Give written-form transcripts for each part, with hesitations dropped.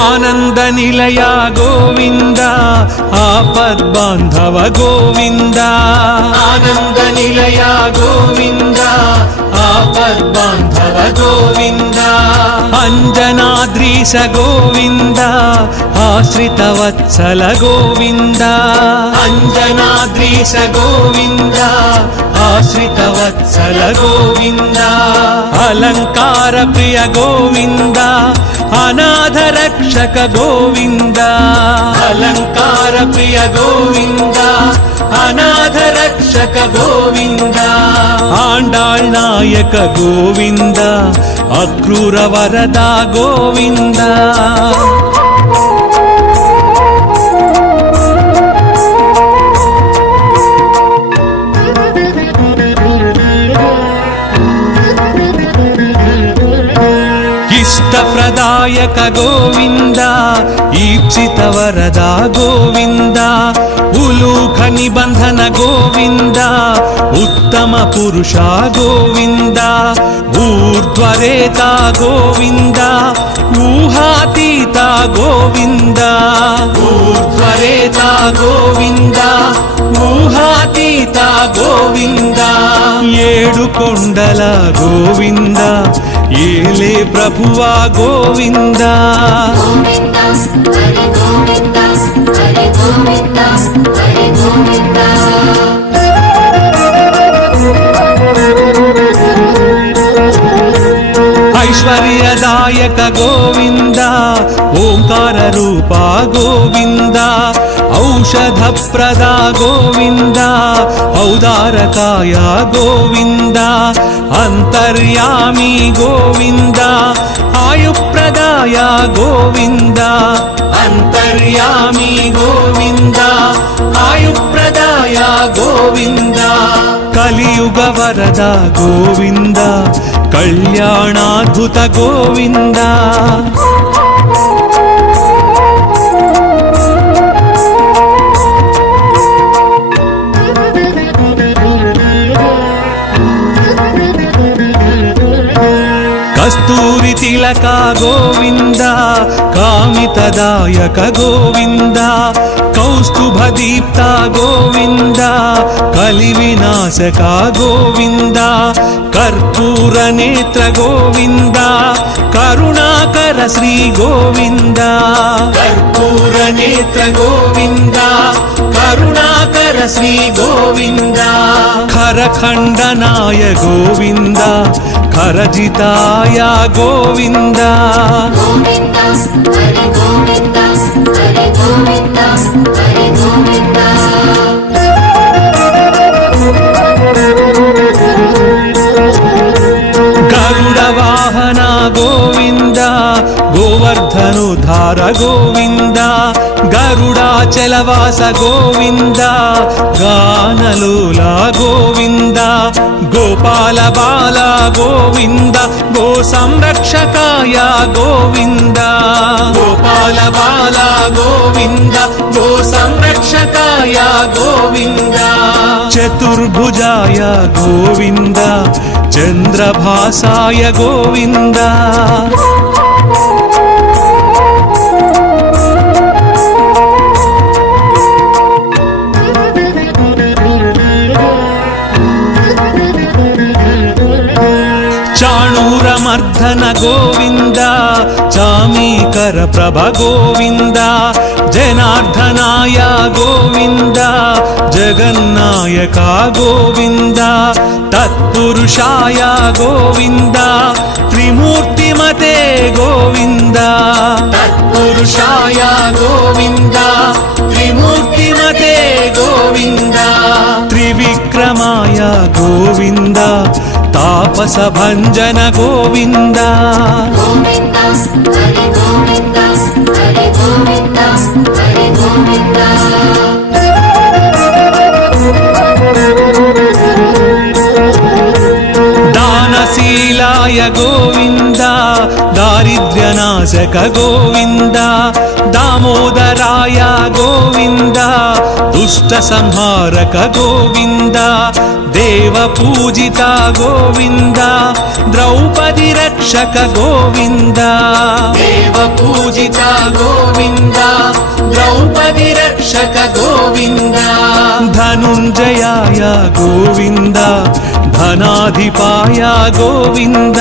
ఆనంద నిలయ గోవింద ఆపద్బాంధవ గోవింద ఆనంద నిలయ గోవింద ఆపద్బాంధవ గోవింద అంజనాద్రీశ గోవింద ఆశ్రిత వత్సల గోవింద అంజనాద్రీశ గోవింద ఆశ్రిత వత్సల గోవింద అలంకార ప్రియ గోవింద అనాథ రక్షక గోవింద అలంకార ప్రియ గోవింద అనాథ రక్షక గోవింద ఆండాళ్ నాయక గోవింద అక్రూర వరద గోవింద ప్రదాయక గోవింద ఈప్సిత వరద గోవింద ఉలూఖ నిబంధన గోవింద ఉత్తమ పురుష గోవింద ఊర్ధ్వరేత గోవింద ఊహాతీత గోవింద ఊర్ధ్వరేత గోవింద ఊహాతీత గోవింద ఏడు కొండల గోవింద ఏలే ప్రభువా గోవింద ఐశ్వర్యదాయక గోవింద ఓంకార రూప గోవింద ఔషధ ప్రద గోవింద ఔదారకాయ గోవింద అంతర్యామి గోవింద ఆయుప్రదాయ గోవింద అంతర్యామి గోవింద ఆయుప్రదాయ గోవింద కలియుగ వరద గోవింద కళ్యాణాద్భుత గోవింద కస్తూరి తిలక గోవింద కామితదాయక గోవింద కౌస్తుభ దీప్త గోవింద కలి వినాశక గోవింద కర్పూర నేత్ర గోవింద కరుణాకర శ్రీ గోవింద కర్పూర నేత్ర గోవింద కరుణాకర శ్రీ గోవింద ఖరఖండనాయ గోవింద ఖరజితాయ గోవింద గరుడ వాహన గోవింద గోవర్ధనుధార గోవింద గరుడాచలవాస గోవింద గానలోల గోవింద గోపాల బాల గోవింద గో సంరక్షకాయ గోవింద గోపాల బాల గోవింద గో సంరక్షకాయ గోవింద చతుర్భుజాయ గోవింద చంద్రభాసాయ గోవింద చాణూరమర్ధన గోవింద చామీకర ప్రభ గోవింద జనార్దనాయ గోవింద జగన్నాయక గోవింద తత్పురుషాయ గోవింద త్రిమూర్తిమతే గోవింద తత్పురుషాయ గోవింద త్రిమూర్తిమతే గోవింద త్రివిక్రమాయ గోవింద తాపస భంజన గోవింద దానశీలాయ గోవింద దారిద్ర్యనాశక గోవింద దామోదరాయ సంహారక గోవింద దేవ పూజిత గోవింద ద్రౌపది రక్షక గోవింద దేవ పూజిత గోవింద ద్రౌపది రక్షక గోవింద ధనుంజయాయ గోవింద ధనాధిపాయ గోవింద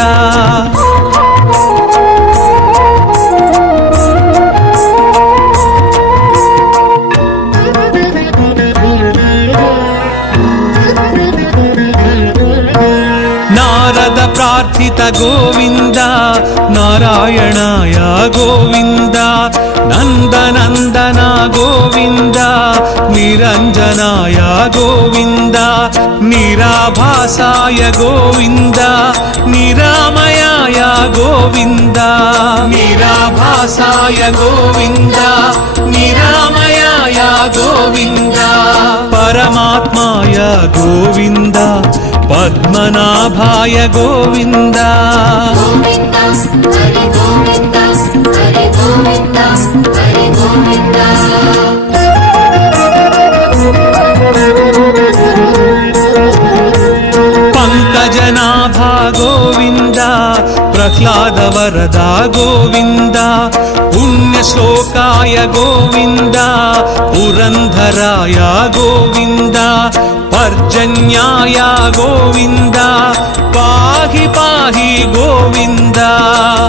నారద ప్రార్థిత గోవింద నారాయణాయ గోవింద నందనందన గోవింద నిరంజనాయ గోవింద నిరాభాసాయ గోవింద నిరామయాయ గోవింద నిరాభాసాయ గోవింద నిరామయాయ గోవింద పరమాత్మాయ గోవింద పద్మనాభాయ గోవింద పంకజనాభా గోవింద ప్రహ్లాద వరద గోవింద పుణ్యశ్లోకాయ గోవింద పురంధరాయ గోవింద పర్జన్యాయ గోవింద పాహి పాహి గోవింద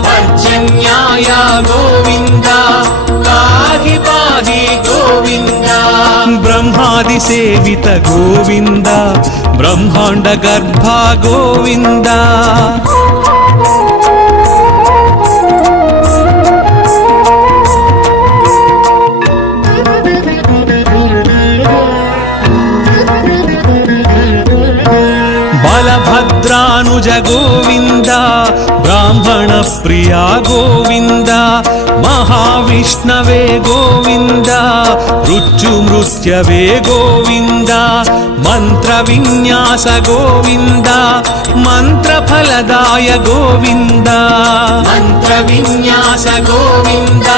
పర్జన్యాయ గోవింద పాహి పాహి గోవింద బ్రహ్మాది సేవిత గోవింద బ్రహ్మాండ గర్భ గోవింద బలభద్రానుజ గోవింద బ్రాహ్మణ ప్రియా గోవింద మహావిష్ణవే గోవింద మృత్యుమృత్యవే గోవింద మంత్ర విన్యాస గోవింద మంత్రఫలదాయ గోవింద మంత్ర విన్యాస గోవింద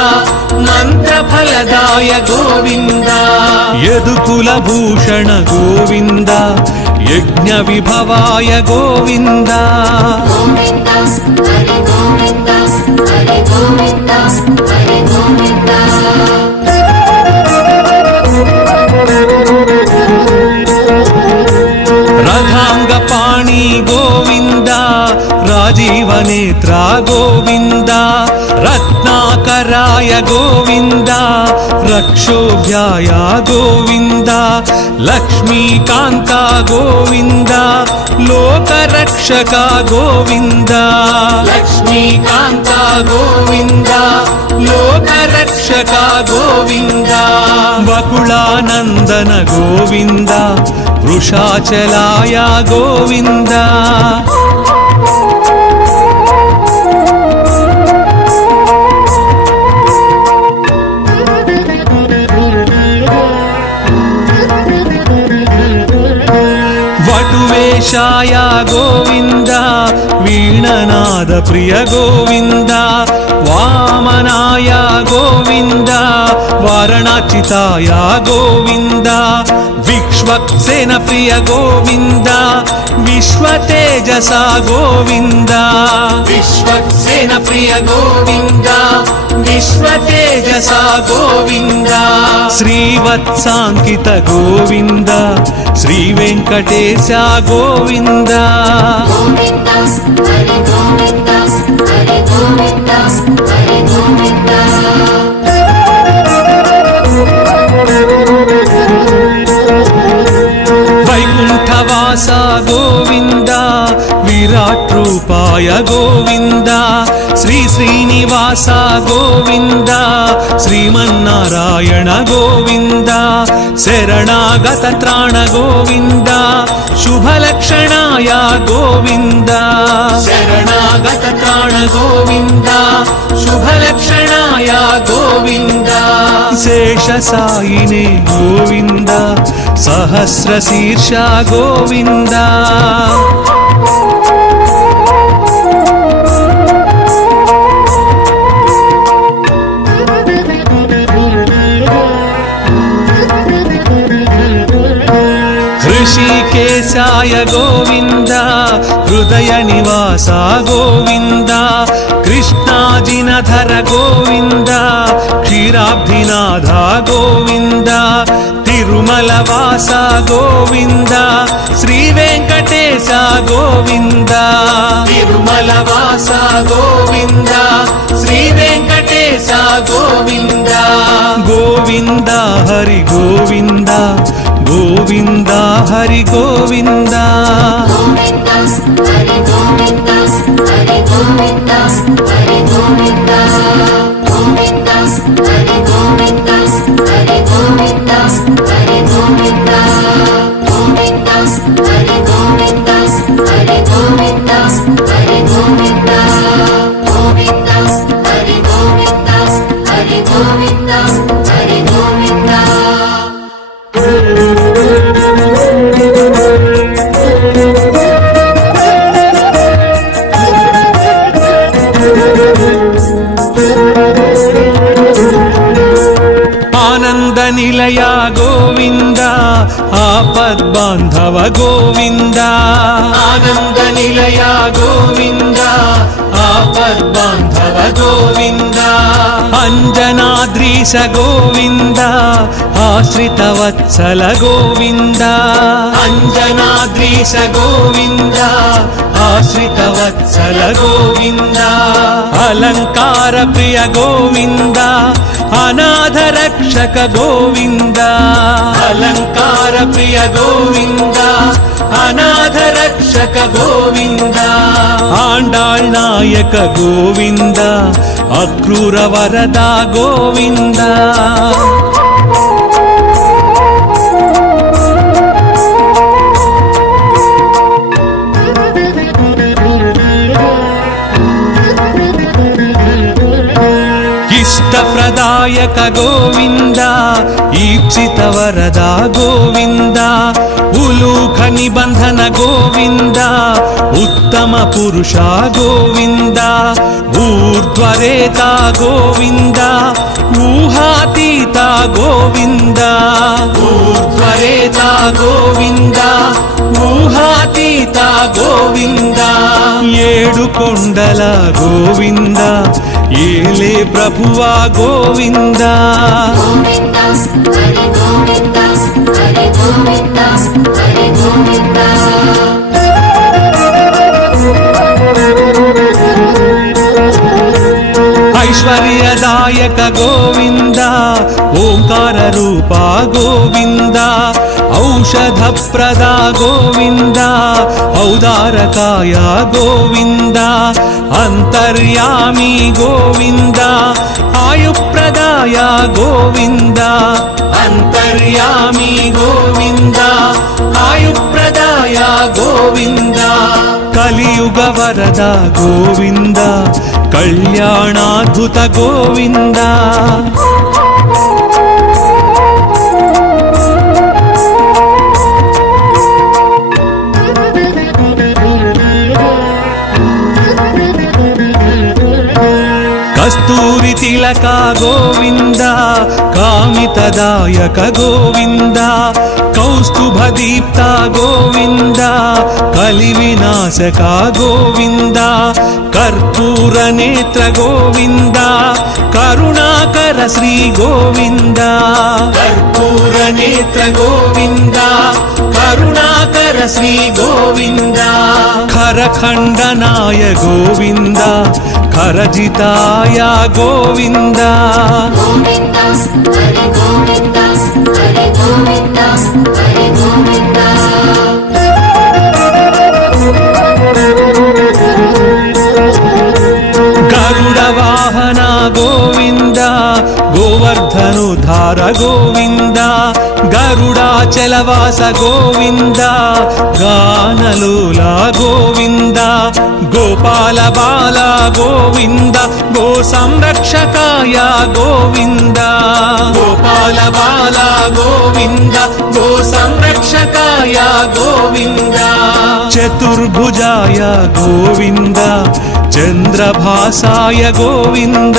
మంత్రఫలదాయ గోవింద యదుకుల భూషణ గోవింద యజ్ఞ విభవాయ గోవింద రథాంగ పాణి గోవింద రాజీవ నేత్ర గోవింద రత్నాకరాయ గోవింద రక్షోభ్యాయ గోవింద లక్ష్మీకాంత గోవింద లోకరక్షక గోవింద లక్ష్మీకాంత గోవింద లోకరక్షక గోవింద వకుళానందన గోవింద వృషాచలాయ గోవింద వటువేషాయ గోవింద వీణనాద ప్రియ గోవింద వామనాయ గోవింద వారణాచితాయ గోవింద విక్ష్వక్సేన ప్రియ గోవింద విశ్వతేజస గోవింద విశ్వక్సేన ప్రియ గోవింద విశ్వతేజస గోవింద శ్రీవత్సాంకిత గోవింద శ్రీ వెంకటేశ గోవింద వైకుంఠవాస గోవింద విరాట్ రూపాయ గోవింద శ్రీ శ్రీనివాస గోవింద శ్రీమన్నారాయణ గోవింద శరణాగత త్రాణ గోవింద శుభలక్షణాయ గోవింద శరణాగత త్రాణ గోవింద శుభలక్షణాయ గోవింద శేషసాయినే గోవింద సహస్రశీర్ష గోవింద ऋषिकेशाय गोविन्द हृदय निवास गोविन्द कृष्णाजिनधर गोविन्द क्षीराब्धिनाथ गोविन्द तिरुमलवास गोविन्द श्रीवेङ्कटेश गोविन्द तिरुमलवास गोविन्द श्रीवेङ्कटेश गोविन्द गोविन्द हरि गोविन्द गोविन्द हरि गोविन्द हरि गोविन्द हरि गोविन्द हरि गोविन्द गोविन्द हरि गोविन्द हरि गोविन्द हरि गोविन्द गोविन्द हरि गोविन्द हरि गोविन्द हरि गोविन्द गोविन्द हरि गोविन्द हरि गोविन्द हरि गोविन्द आनंद निलय गोविंद आपद्बांधव गोविंद आनंद निलय गोविंद आपद्बांधव गोविंद अंजनाद्रीश गोविंद आश्रित वत्सल गोविंद अंजनाद्रीश गोविंद आश्रित वत्सल गोविंद अलंकार प्रिय गोविंद अनाथ रक्षक गोविंद अलंकार प्रिय गोविंद अनाथ रक्षक गोविंद आंडाळ नायक गोविंद अक्रूर वरदा गोविंद इष्टप्रदायक गोविंद ईप्सित वरदा गोविंद उलूख निबंधन गोविंद उत्तम पुरुष गोविंद ऊर्ध्वरेता गोविंद ऊहातीत गोविंद ऊर्ध्वरेता गोविंद ऊहातीत गोविंद ఏడు కొండల గోవింద ఏలే ప్రభువా గోవింద गोविन्द हरि गोविन्द हरि गोविन्द हरि गोविन्द ऐश्वर्यदायक गोविंद ओंकार रूपा गोविंद औषध प्रदा गोविंद औदारकाय गोविंद अंतर्यामी गोविंद आयुप्रदाय गोविंद अंतर्यामी गोविंद आयुप्रदाय गोविंद कलियुग वरद गोविंद कल्याणाद्भुत गोविंद कस्तूरी तिलक गोविंद कामितदायक गोविंद कौस्तुभदीप्ता गोविंद कलिविनाशक गोविंद कर्पूर नेत्र गोविंद करुणाकर श्री गोविंद कर्पूर नेत्र गोविंद करुणाकर श्री गोविंद खरखंडनाय गोविंद खरजिताय गोविंद गोविन्द हरि गोविन्द हरि गोविन्द हरि गोविन्द गरुड वाहन गोविंद गोवर्धनोद्धार गोविंद गरुडाचलवास गोविंद गानलोला गोविंद गोपाल बाला गोविंद गो संरक्षकाय गोविंद गोपाल बाला गोविंद गो संरक्षकाय गोविंद चतुर्भुजाय गोविंद चंद्रभासाय गोविंद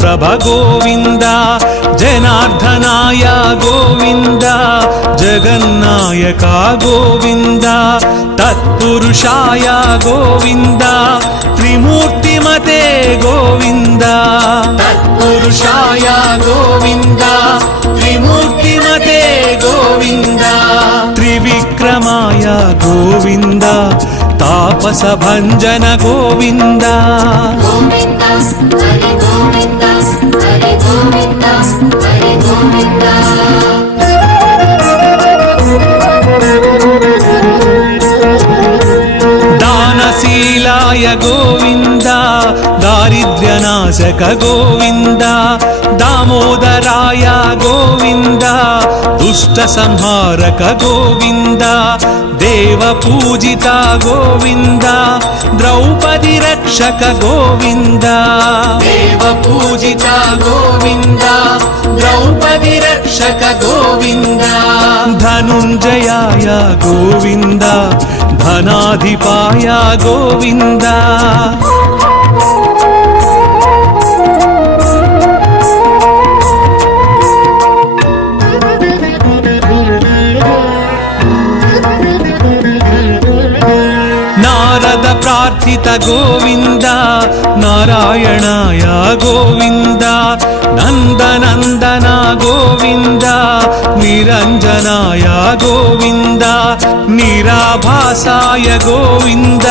ప్రభ గోవింద జనార్దనాయ గోవింద జగన్నాయక గోవింద తత్పురుషాయ గోవింద త్రిమూర్తిమతే గోవింద తత్పురుషాయ గోవింద త్రిమూర్తిమతే గోవింద త్రివిక్రమాయ గోవింద తాపస భంజన గోవింద గోవింద హరి గోవింద హరి గోవింద హరి గోవింద దానశీలాయ గోవింద దారిద్ర్యనాశక గోవింద దామోదరాయ గోవింద దుష్ట సంహారక గోవింద దేవ పూజిత గోవింద ద్రౌపది రక్షక గోవింద దేవ పూజిత గోవింద ద్రౌపది రక్షక గోవింద ధనుంజయాయ గోవింద ధనాధిపాయ గోవింద నారద ప్రార్థిత గోవింద నారాయణాయ గోవింద నందనందన గోవింద నిరంజనాయ గోవింద నిరాభాసాయ గోవింద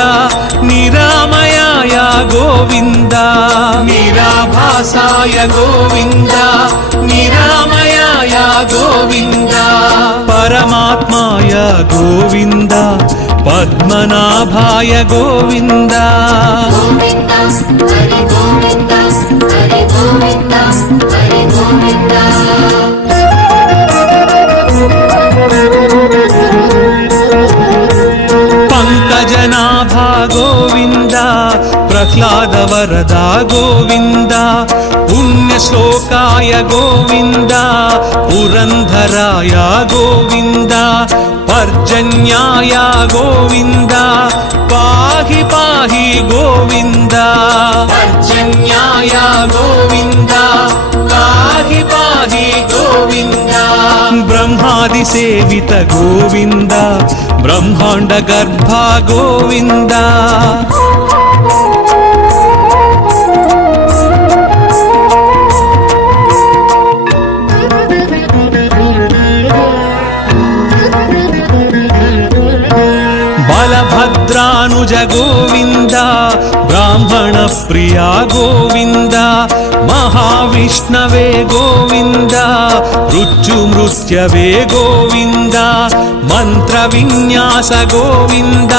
నిరామయాయ గోవింద నిరాభాసాయ గోవింద నిరామయాయ గోవింద పరమాత్మాయ గోవింద పద్మనాభాయ గోవింద గోవింద హరి గోవింద హరి గోవింద హరి గోవింద పంకజనాభా గోవింద ప్రహ్లాద వరద గోవింద పుణ్యశ్లోకాయ గోవింద పురంధరాయ గోవింద పర్జన్యాయ గోవింద పాహి పాహి గోవింద పర్జన్యాయ గోవింద పాహి పాహి గోవింద బ్రహ్మాది సేవిత గోవింద బ్రహ్మాండ గర్భ గోవింద బలభద్రానుజ గోవింద బ్రాహ్మణ ప్రియా గోవింద మహావిష్ణవే గోవింద మృత్యుమృత్యవే గోవింద మంత్ర విన్యాస గోవింద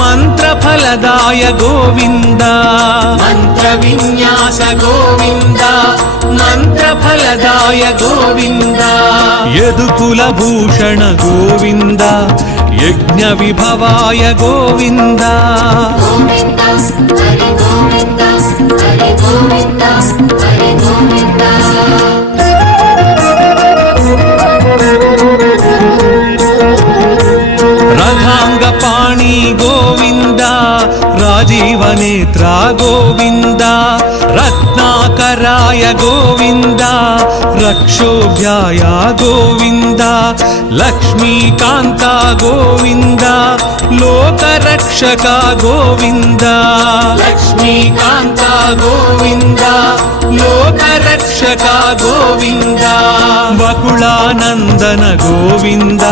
మంత్ర ఫలదాయ గోవింద మంత్ర విన్యాస గోవింద మంత్ర ఫలదాయ గోవింద యదుకుల భూషణ గోవింద యజ్ఞ విభవాయ గోవింద గోవింద హరి గోవింద హరి గోవింద హరి గోవింద రథాంగ పాణి గోవింద రాజీవ నేత్ర గోవింద రత్నాకరాయ గోవింద రక్షోభ్యాయ గోవింద లక్ష్మీకాంత గోవింద లోకరక్షక గోవింద లక్ష్మీకాంత గోవింద లోకరక్షక గోవింద వకుళానందన గోవింద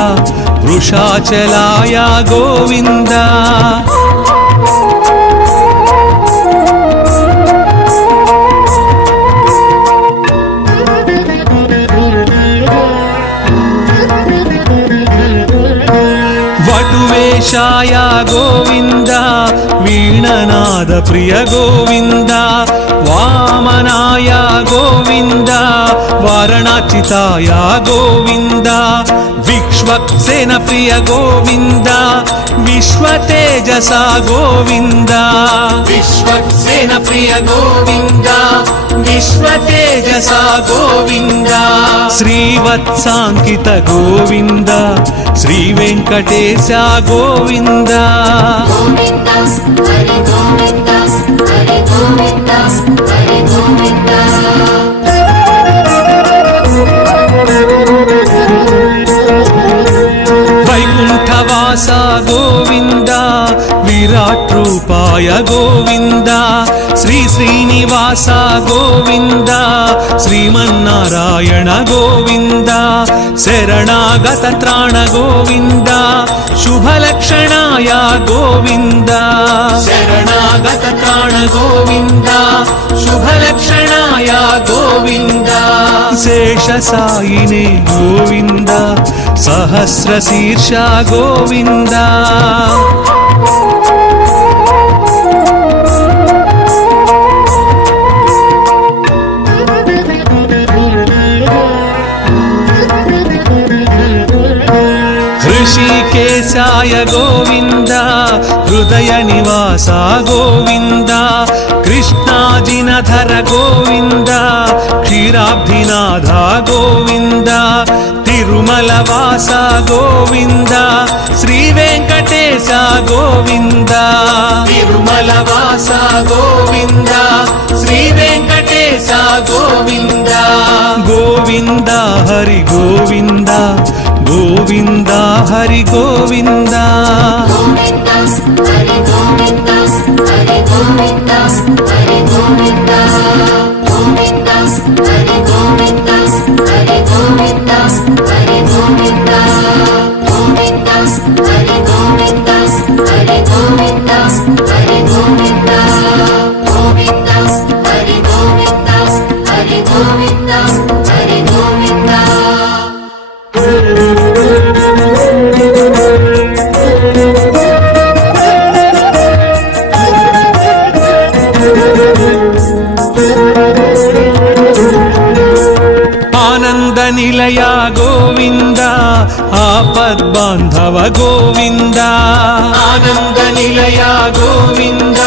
వృషాచలాయ గోవింద వటువేషాయ గోవింద వీణనాద ప్రియ గోవింద వామనాయ గోవింద వారణాచితాయ గోవింద విక్ష్వక్సేన ప్రియ గోవింద విశ్వతేజస గోవింద విశ్వక్సేన ప్రియ గోవింద విశ్వతేజస గోవింద శ్రీవత్సాంకిత గోవింద శ్రీ వెంకటేశ గోవింద గోవింద హరి గోవింద హరి గోవింద హరి గోవింద వైకుంఠవాస గోవింద విరాట్ రూపాయ గోవింద శ్రీ శ్రీనివాస గోవింద శ్రీమన్నారాయణ గోవింద శరణాగత త్రాణ గోవింద శుభలక్షణాయ గోవింద శరణాగత త్రాణ గోవింద శుభలక్షణాయ గోవింద శేషసాయినే గోవింద సహస్రశీర్ష గోవింద ऋषिकेशाय गोविन्द हृदय निवास गोविन्द कृष्णाजिनधर गोविन्द क्षीराब्धिनाथ गोविन्द तिरुमलवास गोविन्द श्रीवेङ्कटेश गोविन्द तिरुमलवास गोविन्द श्रीवेङ्कटेश गोविन्द गोविन्द हरि गोविन्द गोविन्द हरि गोविन्द గోవింద హరి గోవింద హరి గోవింద హరి గోవింద గోవింద హరి గోవింద హరి గోవింద హరి గోవింద గోవింద హరి గోవింద హరి గోవింద హరి గోవింద గోవింద హరి గోవింద హరి గోవింద హరి గోవింద आनंद निलय गोविंद आपद्बांधव गोविंद आनंद निलय गोविंद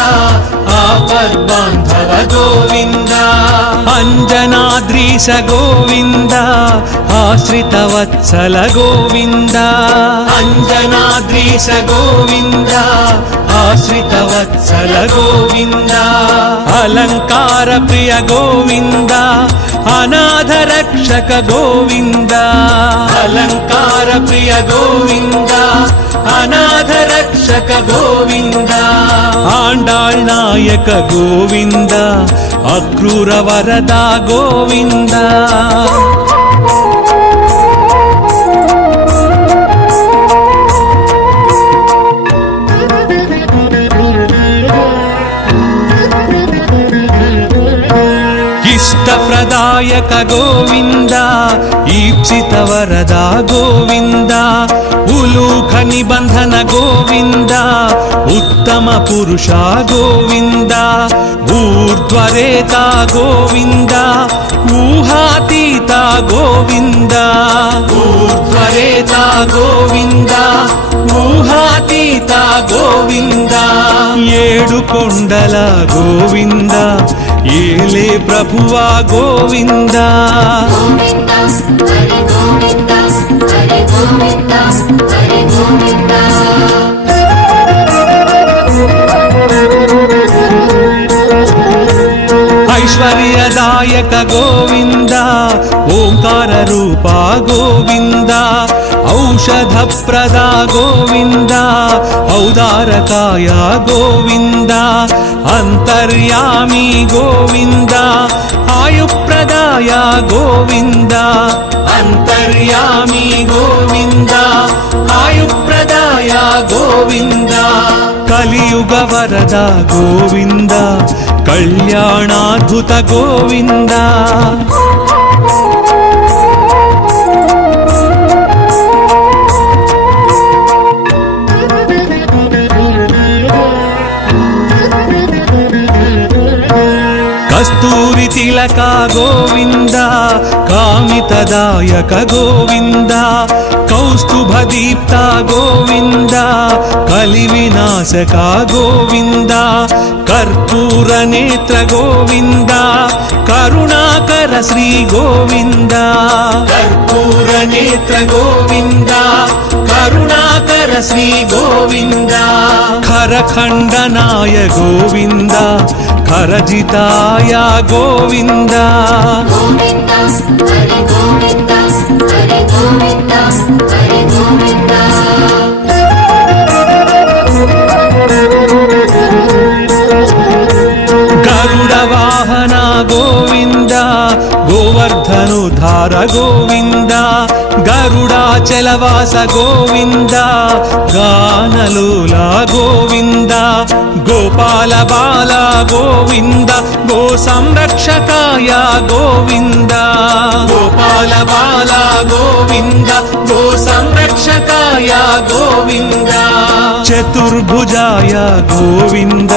आपद्बांधव गोविंद अंजनाद्रीश गोविंद आश्रितवत्सल गोविंद अंजनाद्रीश गोविंद आश्रितवत्सल गोविंद अलंकार प्रिय गोविंद अनाथ रक्षक गोविंद अलंकार प्रिय गोविंद अनाथ रक्षक गोविंद आंडाळ் नायक गोविंद अक्रूर वरदा गोविंद इष्टप्रदायक गोविंद ईप्सित वरदा गोविंद उलूख निबंधन गोविंद उत्तम पुरुषा गोविंद ऊर्ध्वरेता गोविंद ऊहातीता गोविंद ऊर्ध्वरेता गोविंद ऊहातीता गोविंद ఏడు కొండల గోవింద ఏలే ప్రభువా గోవింద గోవింద హరి గోవింద హరి గోవింద హరి గోవింద ऐश्वर्यदायक गोविंद ओंकार रूपा गोविंद औषध प्रदा गोविंद औदारकाय गोविंद अंतर्यामी गोविंद आयुप्रदाय गोविंद अंतर्यामी गोविंद आयुप्रदाय गोविंद कलियुग वरद गोविंद कल्याणाद्भुत गोविंद कस्तूरी तिलक गोविंद कामितदायक गोविंद कौस्तुभदीप्त गोविंद कलिविनाशक गोविंद कर्पूर नेत्र गोविंद करुणाकर श्री गोविंद कर्पूर नेत्र गोविंद करुणाकर శ్రీ గోవింద ఖరఖండనాయ గోవింద ఖరజితాయ గోవింద గోవింద హరి గోవింద హరి గోవింద హరి గోవింద గరుడ వాహన గోవింద గోవర్ధనుధార గోవింద గరుడాచలవాస గోవింద గానలోల గోవింద గోపాల బాల గోవింద గో సంరక్షకాయ గోవింద గోపాల బాల గోవింద గో సంరక్షకాయ గోవింద చతుర్భుజాయ గోవింద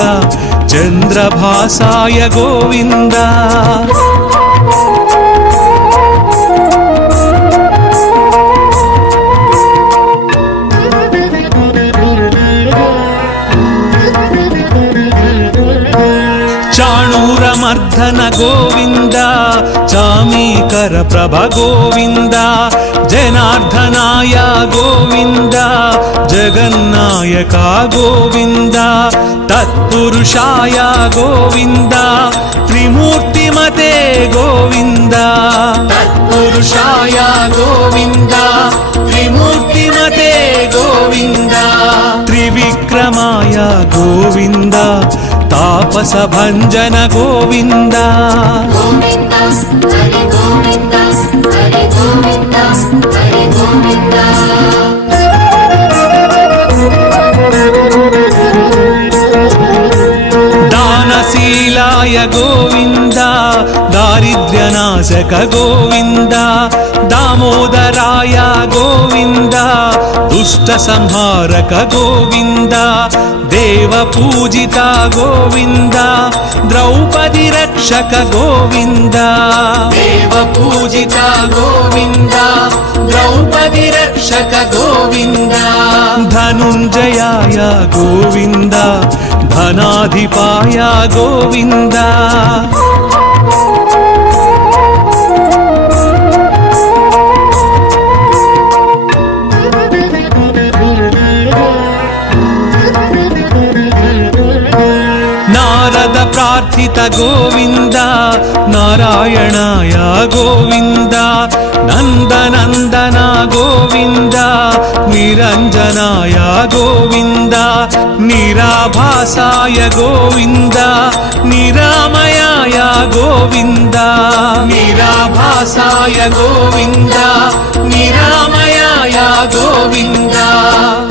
చంద్రభాసాయ గోవింద చాణూరమర్ధన గోవింద చామీకర ప్రభ గోవింద జనార్దనాయ గోవింద జగన్నాయక గోవింద తత్పురుషాయ గోవింద త్రిమూర్తిమతే గోవింద తత్పురుషాయ గోవింద త్రిమూర్తిమతే గోవింద త్రివిక్రమాయ గోవింద తాపస భంజన గోవింద గోవింద హరి గోవింద హరి గోవింద హరి గోవింద దానశీలాయ గోవింద దారిద్ర్యనాశక గోవింద దామోదరాయ గోవింద దుష్ట సంహారక గోవింద దేవ పూజిత గోవింద ద్రౌపది రక్షక గోవింద దేవ పూజిత గోవింద ద్రౌపది రక్షక గోవింద ధనుంజయాయ గోవింద ధనాధిపాయ గోవింద నారద ప్రార్థిత గోవింద నారాయణాయ గోవింద నందనందన గోవింద నిరంజనాయ గోవింద నిరాభాసాయ గోవింద నిరామయాయ గోవింద నిరాభాసాయ గోవింద నిరామయాయ గోవింద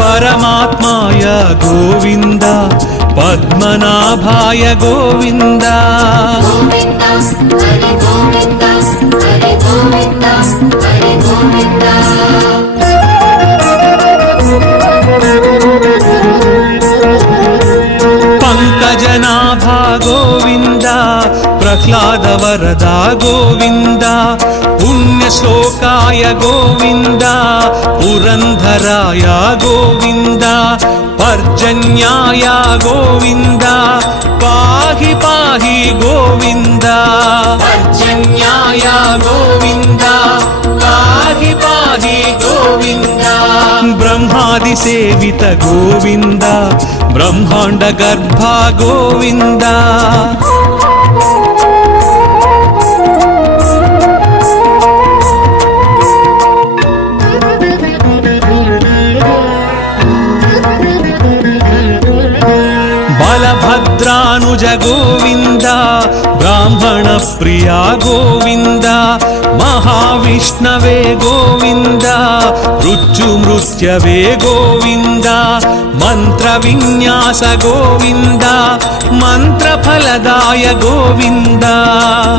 పరమాత్మాయ గోవింద పద్మనాభాయ గోవింద గోవింద హరి గోవింద హరి గోవింద హరి గోవింద పంకజనాభ గోవింద ప్రహ్లాద వరద గోవింద పుణ్యశ్లోకాయ గోవింద పురంధరాయ గోవింద పర్జన్యాయ గోవింద పాహి పాహి గోవింద పర్జన్యాయ గోవింద పాహి పాహి గోవింద బ్రహ్మాది సేవిత గోవింద బ్రహ్మాండ గర్భ గోవింద బలభద్రానుజ గోవింద బ్రాహ్మణ ప్రియ గోవింద మహావిష్ణవే గోవింద మృత్యుమృత్యవే గోవింద మంత్ర విన్యాస గోవింద మంత్రఫలదాయ గోవింద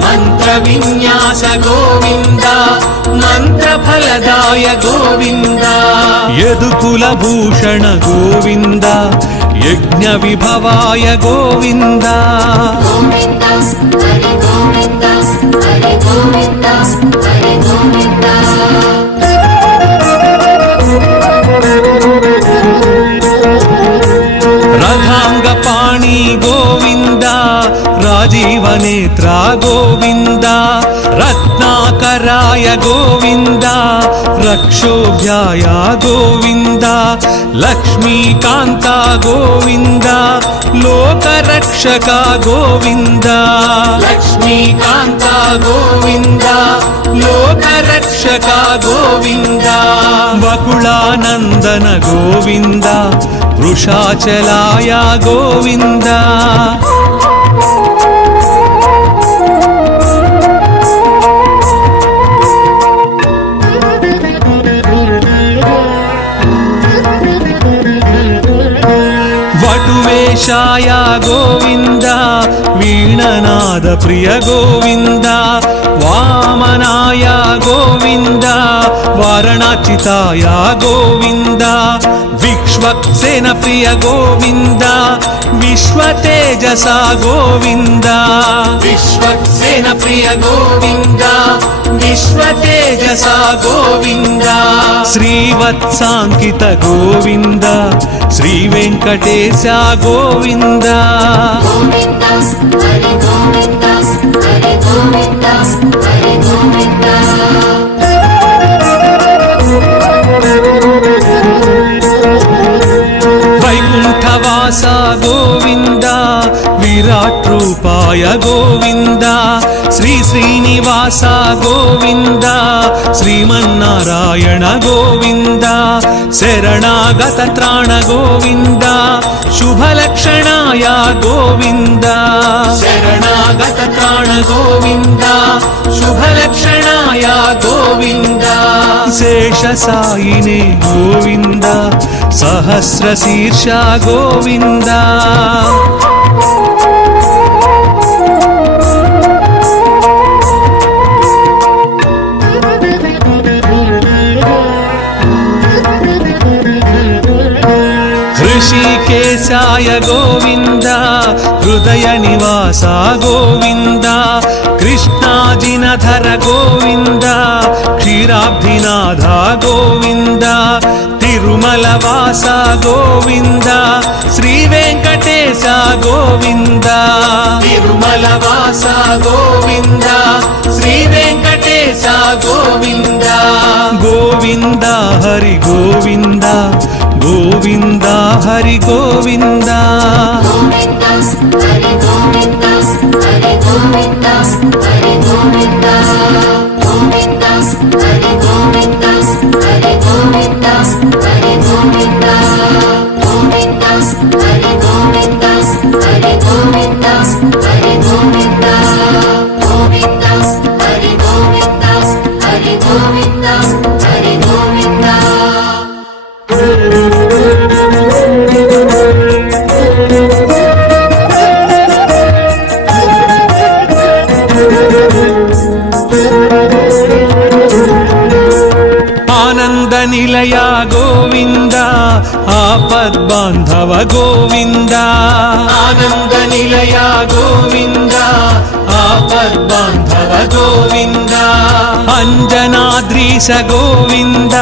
మంత్ర విన్యాస గోవింద మంత్రఫలదాయ గోవింద యదుకుల భూషణ గోవింద యజ్ఞ విభవాయ గోవింద గోవింద హరి గోవింద హరి గోవింద హరి గోవింద రథాంగ పాణి గోవింద రాజీవ నేత్ర గోవింద రత్నాకరా రక్షోభ్యాయ గోవింద రక్షోభ్యాయ గోవింద లక్ష్మీకాంత గోవింద లోకరక్షక గోవింద లక్ష్మీకాంత గోవింద లోకరక్షక గోవింద వకుళానందన గోవింద వృషాచలాయ గోవింద వటువేషాయ గోవింద వీణనాద ప్రియ గోవింద వామనాయ గోవింద వారణాచితాయ గోవింద విక్ష్వక్సేన ప్రియ గోవింద విశ్వతేజస గోవింద విశ్వక్సేన ప్రియ గోవింద విశ్వతేజస గోవింద శ్రీవత్సాంకిత గోవింద శ్రీ వెంకటేశ గోవింద గోవింద హరి గోవింద హరి గోవింద హరి గోవింద వైకుంఠవాస గోవింద విరాట్ రూపాయ గోవింద శ్రీ శ్రీనివాస గోవింద శ్రీమన్నారాయణ గోవింద శరణాగత త్రాణ గోవింద శుభలక్షణాయ గోవింద శరణాగత త్రాణ గోవింద శుభలక్షణాయ గోవింద శేషసాయినే గోవింద సహస్రశీర్ష గోవింద ऋषिकेशाय गोविंद हृदय निवास गोविंद कृष्णाजिनधर गोविंद क्षीराब्धिनाथ गोविंद तिरुमलवास गोविंद श्री वेंकटेश गोविंद तिरुमलवास गोविंद श्री वेंकटेश गोविंद गोविंद हरि गोविंद गोविंद हरि गोविंद గోవింద హరి గోవింద హరి గోవింద హరి గోవింద గోవింద హరి గోవింద హరి గోవింద హరి గోవింద గోవింద హరి గోవింద హరి గోవింద హరి గోవింద గోవింద హరి గోవింద హరి గోవింద హరి గోవింద आनंद निलय गोविंद आपद्बांधव गोविंद आनंद निलय गोविंद आपद्बांधव गोविंद अंजनाद्रीश गोविंद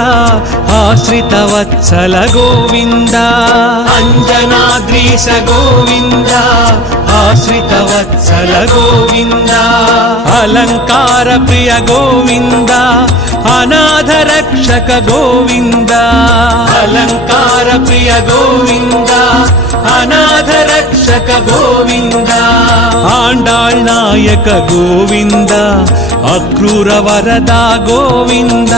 आश्रितवत्सल गोविंद अंजनाद्रीश गोविंद आश्रितवत्सल गोविंद अलंकार प्रिय गोविंद अनाथ रक्षक गोविंद अलंकार प्रिय गोविंद अनाथ रक्षक गोविंद आंडाळ் नायक गोविंद अक्रूर वरदा गोविंद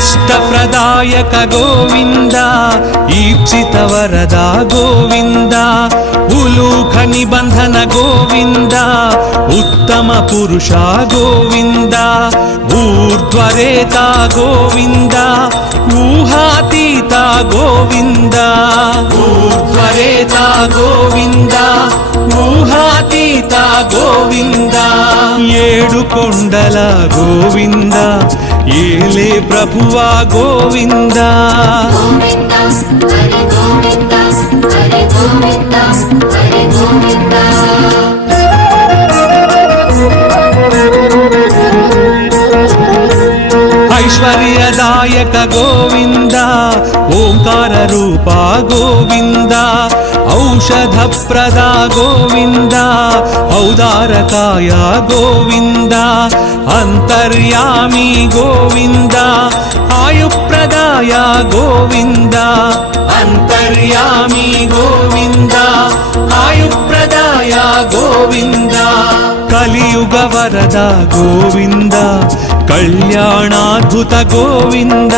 इष्टप्रदायक गोविंद ईप्सित वरदा गोविंद उलूख निबंधन गोविंद उत्तम पुरुषा गोविंद ऊर्ध्वरेता गोविंद ऊहातीता गोविंद ऊर्ध्वरेता गोविंद ऊहातीता गोविंद ఏడు కొండల గోవింద ఏలే ప్రభువా గోవింద గోవింద హరి గోవింద హరి గోవింద హరి గోవింద ఐశ్వర్యదాయక గోవింద ఓంకార రూప గోవింద ఔషధప్రద గోవింద ఔదారకాయ గోవింద అంతర్యామి గోవింద ఆయుప్రదాయ గోవింద అంతర్యామి గోవింద ఆయుప్రదాయ గోవింద కలియుగ వరద గోవింద కళ్యాణాద్భుత గోవింద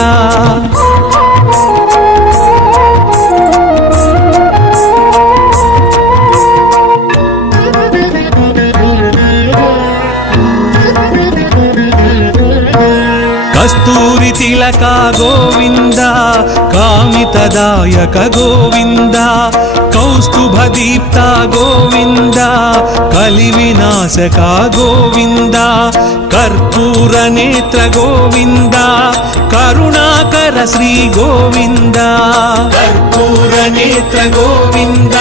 కస్తూరి తిలక గోవింద కామితదాయక గోవింద కౌస్తుభ దీప్త గోవింద కలి వినాశక గోవింద కర్పూర నేత్ర గోవింద కరుణాకర శ్రీ గోవింద కర్పూర నేత్ర గోవింద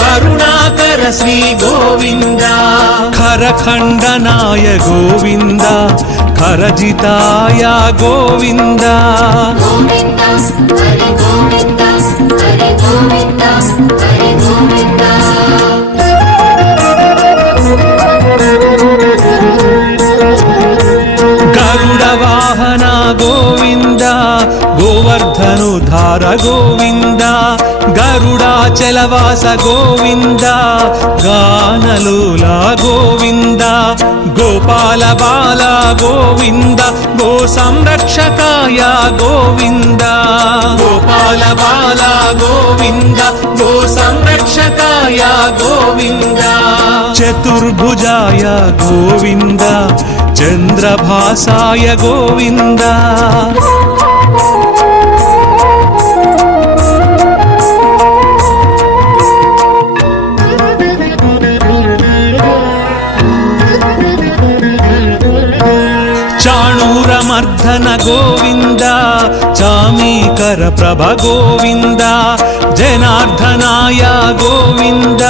కరుణాకర శ్రీ గోవింద ఖరఖండనాయ గోవింద ఖరజితాయ గోవింద గోవింద హరి గోవింద హరి గోవింద హరి గోవింద గరుడ వాహన గోవింద గోవర్ధనుధార గోవింద గరుడాచలవాస గోవింద గానలోల గోవింద గోపాల బాల గోవింద గో సంరక్షకాయ గోవింద గోపాల బాల గోవింద గో సంరక్షకాయ గోవింద చతుర్భుజాయ గోవింద చంద్రభాసాయ గోవింద చాణూరమర్ధన గోవింద చామీకర ప్రభ గోవింద జనార్దనాయ గోవింద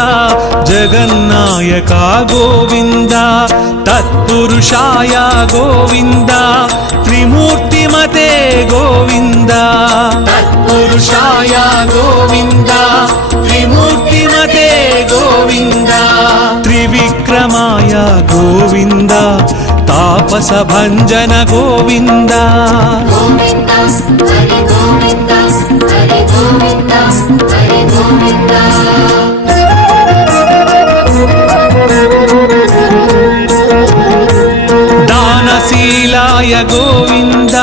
జగన్నాయక గోవింద తత్పురుషాయ గోవింద త్రిమూర్తిమతే గోవింద తత్పురుషాయ గోవింద త్రిమూర్తిమతే గోవింద త్రివిక్రమాయ గోవింద తాపస భంజన గోవింద గోవింద హరి గోవింద హరి గోవింద హరి గోవింద దానశీలాయ గోవింద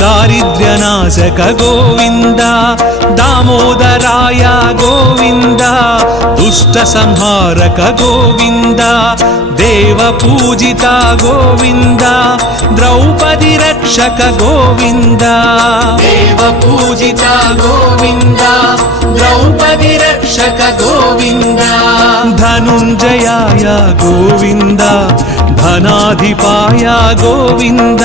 దారిద్ర్యనాశక గోవింద దామోదరాయ గోవింద దుష్ట సంహారక గోవింద దేవ పూజిత గోవింద ద్రౌపది రక్షక గోవింద దేవ పూజిత గోవింద ద్రౌపది రక్షక గోవింద ధనుంజయాయ గోవింద ధనాధిపాయ గోవింద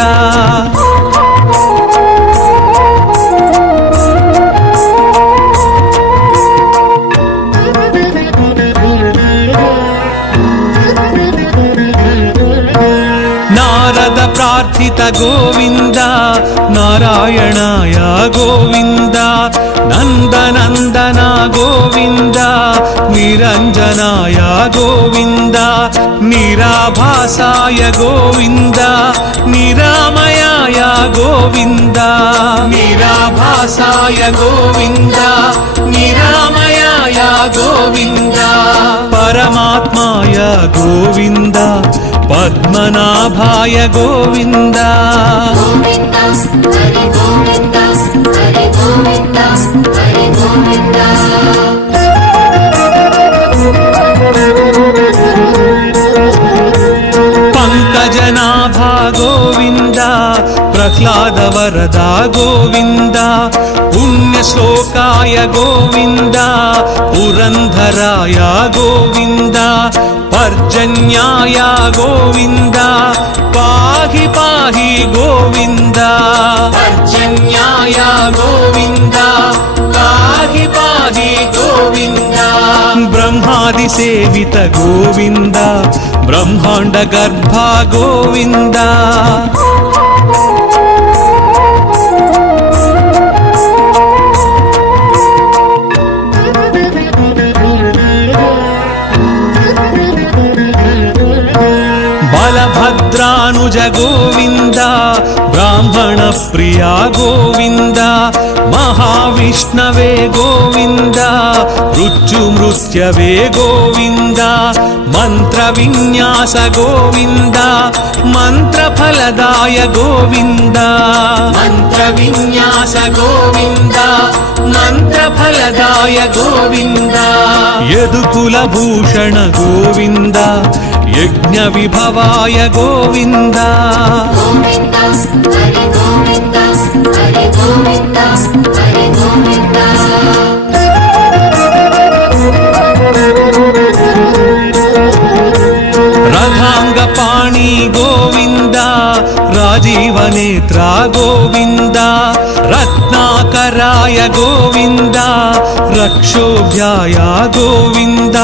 నారద ప్రార్థిత గోవింద నారాయణాయ గోవింద నందనందన గోవింద నిరంజనాయ గోవింద నిరాభాసాయ గోవింద నిరామయాయ గోవింద నిరాభాసాయ గోవింద నిరామయాయ గోవింద పరమాత్మాయ గోవింద పద్మనాభాయ గోవింద గోవింద హరి గోవింద హరి గోవింద హరి గోవింద పంకజనాభా గోవింద ప్రహ్లాద వరద గోవింద పుణ్యశ్లోకాయ గోవింద పురంధరాయ గోవింద పర్జన్యాయ గోవింద పాహి పాహి గోవింద పర్జన్యాయ గోవింద పాహి పాహి గోవింద బ్రహ్మాది సేవిత గోవింద బ్రహ్మాండ గర్భ గోవింద प्राणप्रिया गोविन्द महाविष्णवे गोविन्द मृत्युमृत्यवे गोविन्द मन्त्रविन्यास गोविन्द मन्त्रफलदाय गोविन्द मन्त्रविन्यास गोविन्द मन्त्रफलदाय गोविन्द यदुकुलभूषण गोविन्द यज्ञविभवाय गोविन्द गोविन्द हरि गोविन्द हरि गोविन्द हरि गोविन्द रथाङ्गपाणि गोविन्द राजीवनेत्रा गोविन्द रत्नाकराय गोविन्द रक्षोभ्याय गोविन्द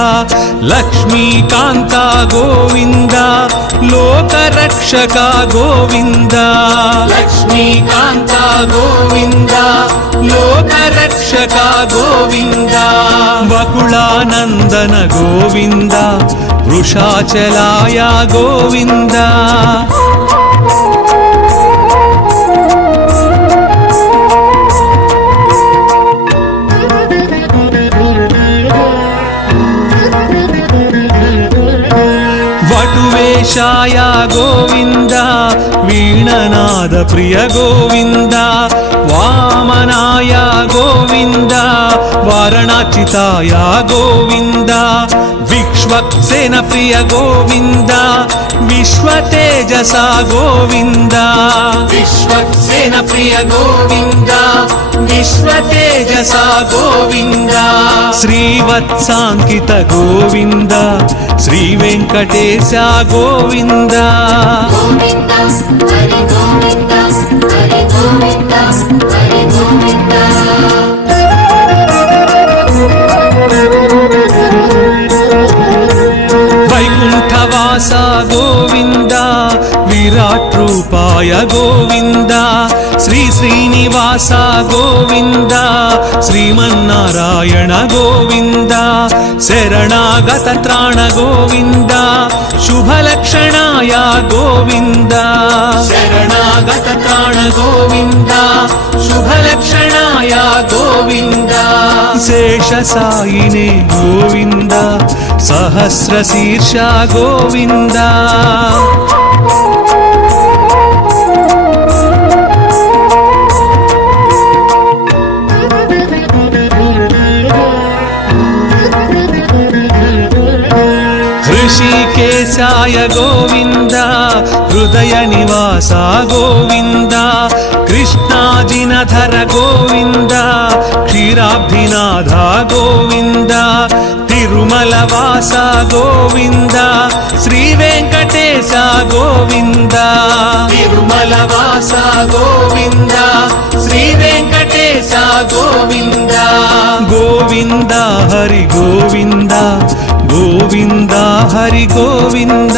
लक्ष्मीकान्ता गोविन्द लोकरक्षका गोविन्द लक्ष्मीकान्ता गोविन्द लोकरक्षका गोविन्द वकुलानन्दन गोविन्द वृषाचलाय गोविन्द वटुवेशाय गोविन्द वीणनाद प्रिय गोविन्द वामनाय गोविन्द वारणाचिताय गोविन्द विक्ष्वक्सेन प्रिय गोविन्द विश्वतेजसा गोविन्द विश्वक्सेन प्रिय गोविन्द विश्वतेजसा गोविन्द श्रीवत्साङ्कित गोविन्द श्रीवेङ्कटेश गोविन्द गोविन्द हरि गोविन्द हरि गोविन्द हरि गोविन्द वैकुण्ठवास गोविन्द विराट रूपाय गोविन्द श्री श्रीनिवास गोविन्द श्रीमन्नारायण गोविन्द शरणागत त्राण गोविन्द शुभलक्षणाय गोविन्द शरणागत त्राण गोविन्द शुभलक्षणाय गोविन्द शेषसायिने गोविन्द सहस्रशीर्ष गोविन्द ऋषिकेशाय गोविन्द हृदय निवास गोविन्द कृष्णाजिनधर गोविन्द क्षीराब्धिनाथ गोविन्द तिरुमलवास गोविन्द श्रीवेङ्कटेश गोविन्द तिरुमलवास गोविन्द श्रीवेङ्कटेश गोविन्द गोविन्द हरि गोविन्द गोविन्द हरि गोविन्द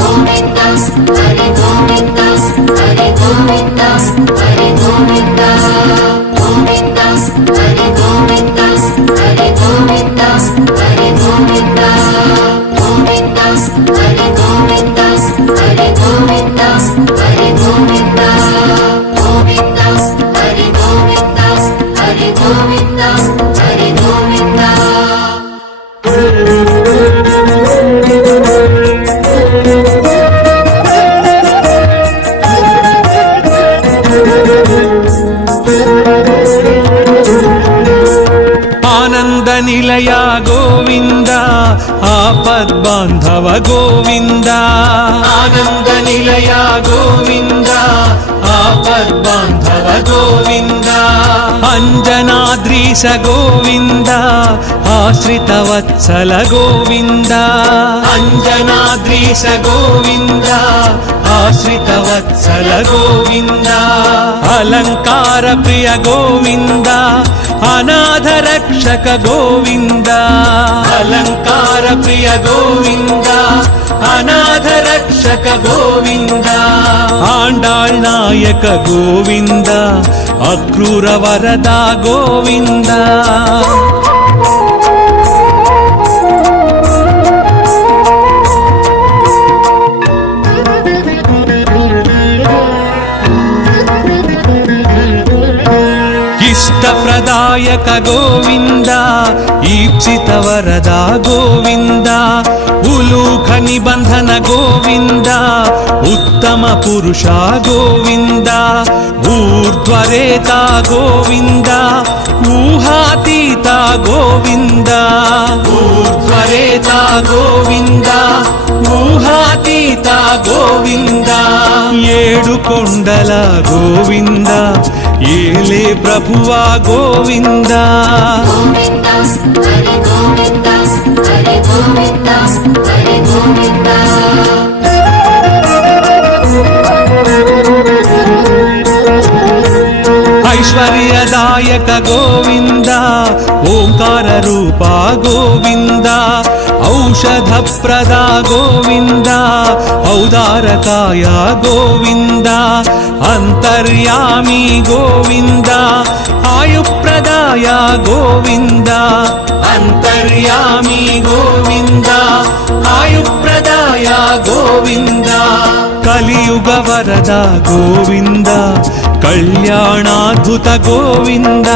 गोविन्द हरि गोविन्द हरि गोविन्द हरि गोविन्द गोविन्द हरि गोविन्द हरि गोविन्द हरि गोविन्द गोविन्द हरि गोविन्द हरि गोविन्द हरि गोविन्द गोविन्द हरि गोविन्द हरि गोविन्द हरि गोविन्द आनंद निलय गोविंद आपद्बांधव गोविंद आनंद निलय गोविंद आपद्बांधव गोविंद अंजनाद्रीश गोविंद आश्रित वत्सल गोविंद अंजनाद्रीश गोविंद आश्रित वत्सल गोविंद अलंकार प्रिय गोविंद अनाथ रक्षक गोविंद अलंकार प्रिय गोविंद अनाथ रक्षक गोविंद आंडाळ் नायक गोविंद अक्रूर वरदा गोविंद ఇష్టప్రదాయక గోవింద ఈప్సిత వరద గోవింద ఉలూఖ నిబంధన గోవింద ఉత్తమ పురుష గోవింద ఊర్ధ్వరేత గోవింద ఊహాతీత గోవింద ఊర్ధ్వరేత గోవింద ఊహాతీత గోవింద ఏడు కొండల గోవింద ఏలే ప్రభువా గోవింద గోవింద హరి గోవింద హరి గోవింద హరి గోవింద ఐశ్వర్యదాయక గోవింద ఓంకార రూప గోవింద ఔషధప్రద గోవింద ఔదారకాయ గోవింద అంతర్యామి గోవింద ఆయుప్రదాయ గోవింద అంతర్యామి గోవింద ఆయుప్రదాయ గోవింద కలియుగ వరద గోవింద కళ్యాణాద్భుత గోవింద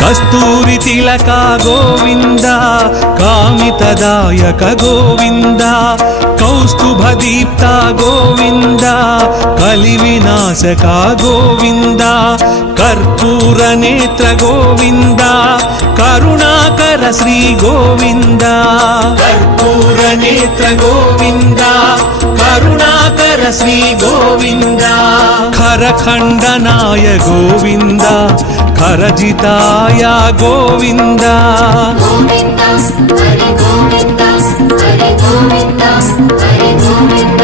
కస్తూరి తిలక గోవింద కామితదాయక గోవింద కౌస్తుభ దీప్త గోవింద కలి వినాశక గోవింద కర్పూర నేత్ర గోవింద కరుణాకర శ్రీ గోవింద కర్పూర నేత్ర గోవింద కరుణాకర శ్రీ గోవింద ఖరఖండనాయ గోవింద ఖరజితాయ గోవింద గోవింద హరి గోవింద హరి గోవింద హరి గోవింద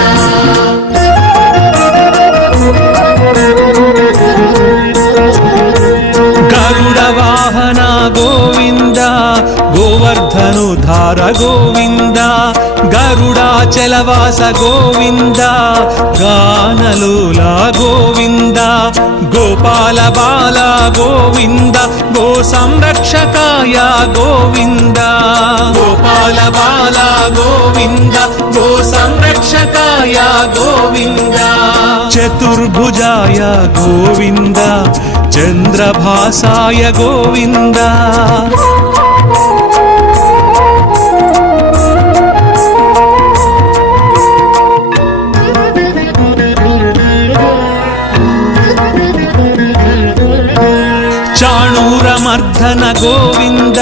గరుడ వాహన గోవింద గోవర్ధనుధార గోవింద గరుడాచలవాస గోవింద గానలోల గోవింద గోపాల బాల గోవింద గో సంరక్షకాయ గోవింద గోపాల బాల గోవింద గో సంరక్షకాయ గోవింద చతుర్భుజాయ గోవింద చంద్రభాసాయ గోవింద చాణూరమర్ధన గోవింద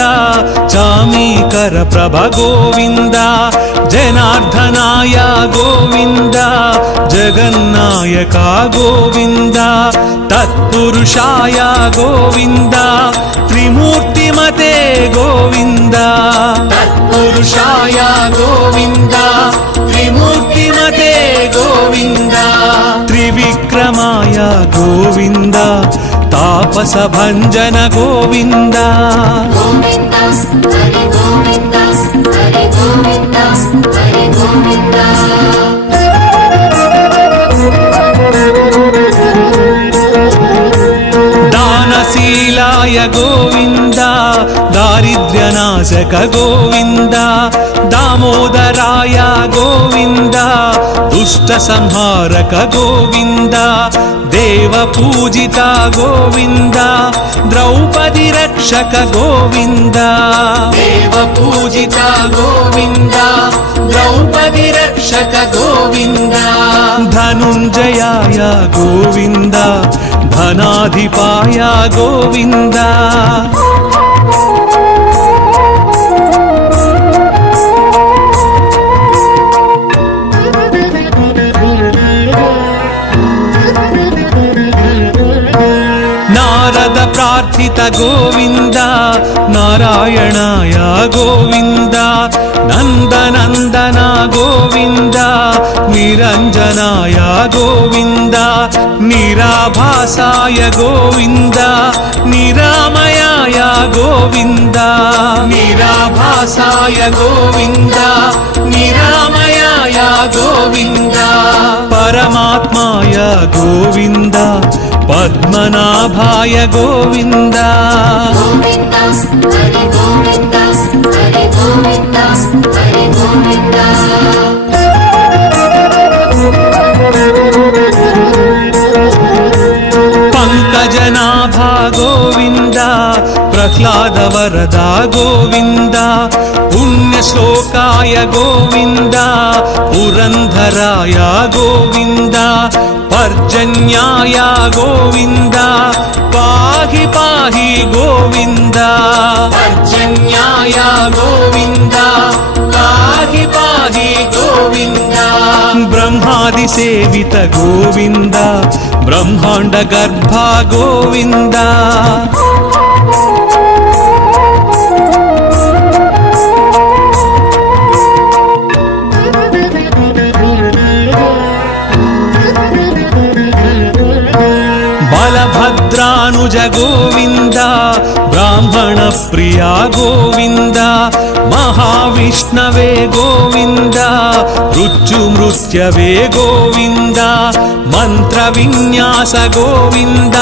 చామీకర ప్రభ గోవింద జనార్దనాయ గోవింద జగన్నాయక గోవింద తత్పురుషాయ గోవింద త్రిమూర్తిమతే గోవింద తత్పురుషాయ గోవింద త్రిమూర్తిమతే గోవింద త్రివిక్రమాయ గోవింద తాపస భంజన గోవింద గోవింద హరి గోవింద హరి గోవింద హరి గోవింద దానశీలాయ గోవింద దారిద్ర్యనాశక గోవింద దామోదరాయ గోవింద దుష్ట సంహారక గోవింద దేవ పూజిత గోవింద ద్రౌపది రక్షక గోవింద దేవ పూజిత గోవింద ద్రౌపది రక్షక గోవింద ధనుంజయాయ గోవింద ధనాధిపాయ గోవింద నారద ప్రార్థిత గోవింద నారాయణాయ గోవింద నందనందన గోవింద నిరంజనాయ గోవింద నిరాభాసాయ గోవింద నిరామయాయ గోవింద నిరాభాసాయ గోవింద నిరామయాయ గోవింద పరమాత్మాయ గోవింద పద్మనాభాయ గోవింద గోవింద హరి గోవింద आह्लादवरदा गोविन्द पुण्यश्लोकाय गोविन्द पुरन्दराय गोविन्द पर्जन्याय गोविन्द पाहि पाहि गोविन्द पर्जन्याय गोविन्द पाहि पाहि गोविन्द ब्रह्मादिसेवित गोविन्द ब्रह्माण्ड गर्भ गोविन्द बलभद्रानुज गोविन्द ब्राह्मण प्रिया गोविन्द महाविष्णवे गोविन्द मृत्युमृत्यवे गोविन्द मन्त्रविन्यास गोविन्द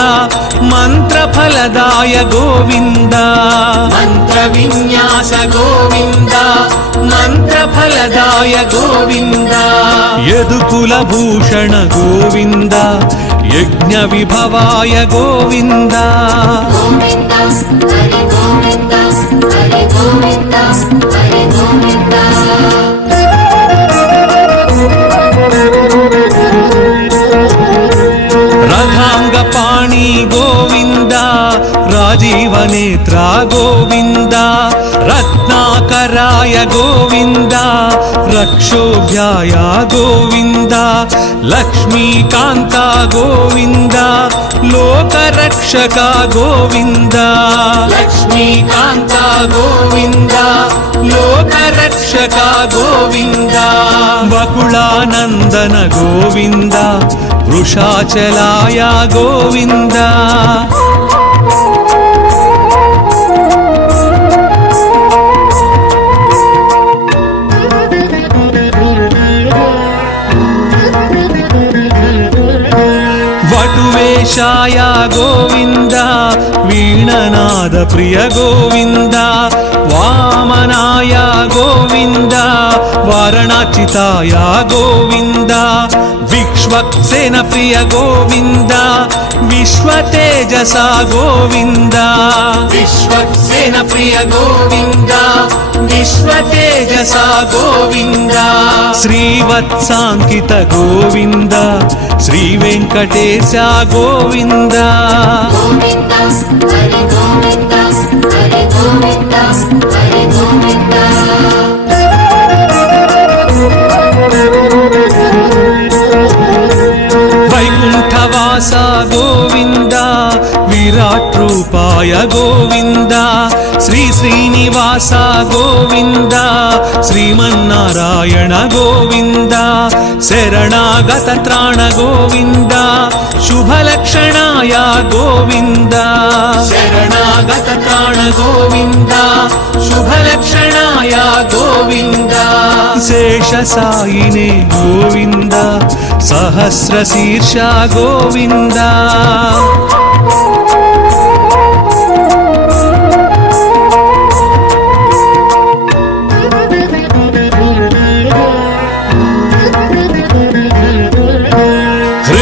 मन्त्रफलदाय गोविन्द मन्त्रविन्यास गोविन्द मन्त्रफलदाय गोविन्द यदुकुलभूषण गोविन्द यज्ञविभवाय गोविन्द गोविन्द हरि गोविन्द हरि गोविन्द हरि गोविन्द रथाङ्गपाणि गोविन्द राजीवनेत्रा गोविन्द रत्नाकराय गोविन्द रक्षोभ्याय गोविन्द लक्ष्मीकान्ता गोविन्द लोकरक्षक गोविन्द लक्ष्मीकान्ता गोविन्द लोकरक्षक गोविन्द वकुलानन्दन गोविन्द वृषाचलाय गोविन्द वटुवेशाय गोविन्द वीणनाद प्रिय गोविन्द वामनाय गोविन्द वारणाचिताय गोविन्द विक्ष्वक्सेन प्रिय गोविन्द विश्वतेजसा गोविन्द विश्वक्सेन प्रिय गोविन्द विश्वतेजसा गोविन्द श्रीवत्साङ्कित गोविन्द श्रीवेङ्कटेश गोविन्द गोविन्द हरि गोविन्द हरि गोविन्द हरि गोविन्द वैकुण्ठवास गोविन्द विराट रूपाय गोविन्द श्री श्रीनिवास गोविन्द श्रीमन्नारायण गोविन्द शरणागत त्राण गोविन्द शुभलक्षणाय गोविन्द शरणागत त्राण गोविन्द शुभलक्षणाय गोविन्द शेषसायिने गोविन्द सहस्रशीर्ष गोविन्द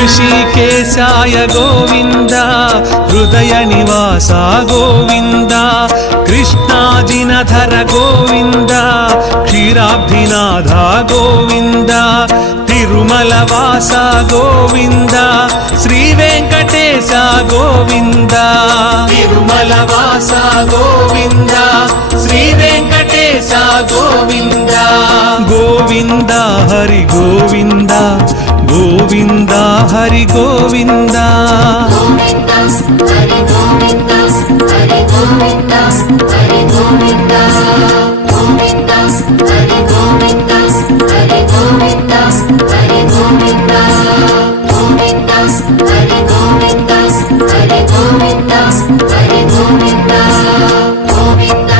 ऋषिकेशाय गोविन्द हृदय निवास गोविन्द कृष्णाजिनधर गोविन्द क्षीराब्धिनाथ गोविन्द तिरुमलवास गोविन्द श्रीवेङ्कटेश गोविन्द तिरुमलवास गोविन्द श्रीवेङ्कटेश गोविन्द गोविन्द हरि गोविन्द गोविन्द हरि गोविन्द गोविन्द हरि गोविन्द हरि गोविन्द हरि गोविन्द गोविन्द हरि गोविन्द हरि गोविन्द हरि गोविन्द गोविन्द हरि गोविन्द हरि गोविन्द हरि गोविन्द गोविन्द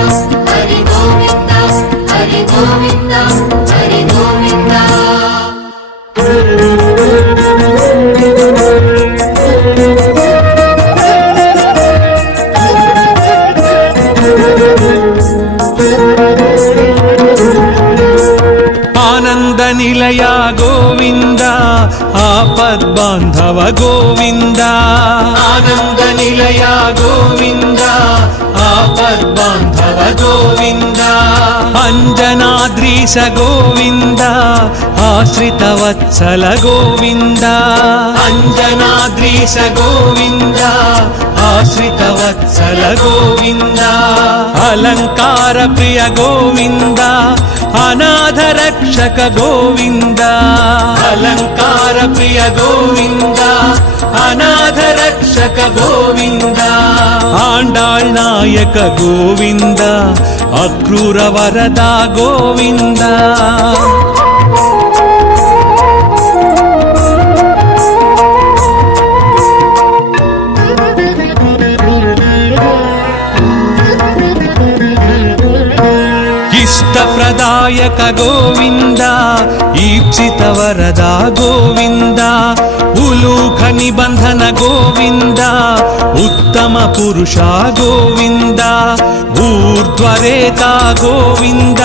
हरि गोविन्द हरि गोविन्द हरि गोविन्द आनंद निलय गोविंद आपद्बान्धव गोविंद आनंद निलय गोविंद आपद्बान्धव गोविन्द अञ्जनाद्रीश गोविन्द आश्रितवत्सल गोविन्द अञ्जनाद्रीश गोविन्द आश्रितवत्सल गोविन्द अलङ्कार प्रिय गोविन्द अनाथ रक्षक गोविन्द अलङ्कार प्रिय गोविन्द अनाथ रक्षक गोविन्द आण्डाळ् नायक गोविन्द अक्रूर वरदा गोविन्द इष्टप्रदायक गोविन्द ईप्सित वरदा गोविन्द उलूख निबन्धन गोविन्द उत्तम पुरुषा गोविन्द ऊर्ध्वरेता गोविन्द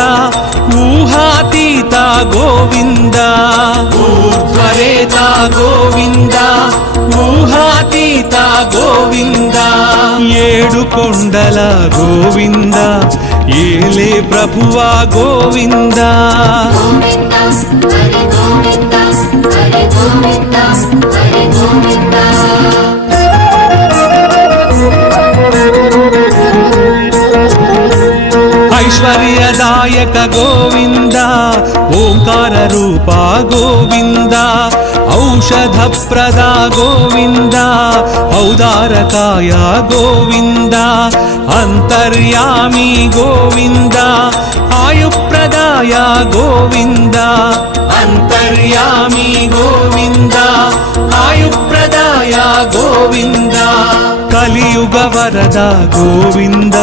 ऊहातीता गोविन्द ऊर्ध्वरेता गोविन्द ऊहातीता गोविन्द ఏడు కొండల గోవింద ఏలే ప్రభువా గోవింద గోవింద హరి గోవింద హరి గోవింద హరి గోవింద ऐश्वर्यदायक गोविन्द ओंकार रूपा गोविन्द औषधप्रदा गोविन्द औदारकाय गोविन्द अन्तर्यामी गोविन्द आयुप्रदाय गोविन्द अन्तर्यामी गोविन्द आयुप्रदाय गोविन्द कलियुग वरद गोविन्द